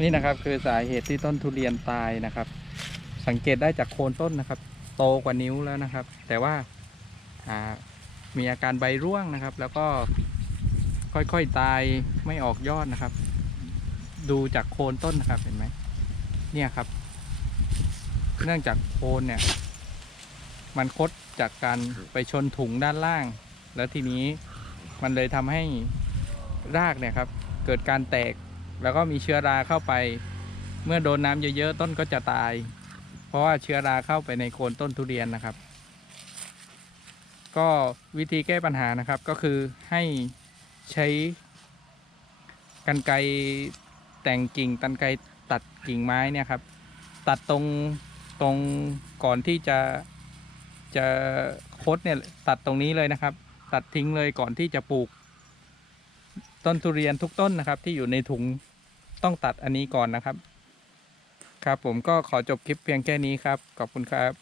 นี่นะครับคือสาเหตุที่ต้นทุเรียนตายนะครับ สังเกตได้จากโคนต้นนะครับ โตกว่านิ้วแล้วนะครับ แต่ว่ามีอาการใบร่วงนะครับ แล้วก็ค่อยๆตายไม่ออกยอดนะครับ ดูจากโคนต้นนะครับเห็นไหมเนี่ยครับ เนื่องจากโคนเนี่ย มันคดจากการไปชนถุงด้านล่าง แล้วทีนี้มันเลยทำให้รากเนี่ยครับ เกิดการแตก แล้วก็มีเชื้อราเข้าไป เมื่อโดนน้ำเยอะๆต้นก็จะตาย เพราะว่าเชื้อราเข้าไปในโคนต้นทุเรียนนะครับ ก็วิธีแก้ปัญหานะครับก็คือให้ใช้กันไกแต่งกิ่งกันไกตัดกิ่งไม้เนี่ยครับ ตัดตรงตรงก่อนที่จะจะคดเนี่ยตัดตรงนี้เลยนะครับ ตัดทิ้งเลยก่อนที่จะปลูก ต้นทุเรียนทุกต้นนะครับ ที่อยู่ในถุงต้องตัดอันนี้ก่อนนะครับ ครับผมก็ขอจบคลิปเพียงแค่นี้ครับ ขอบคุณครับ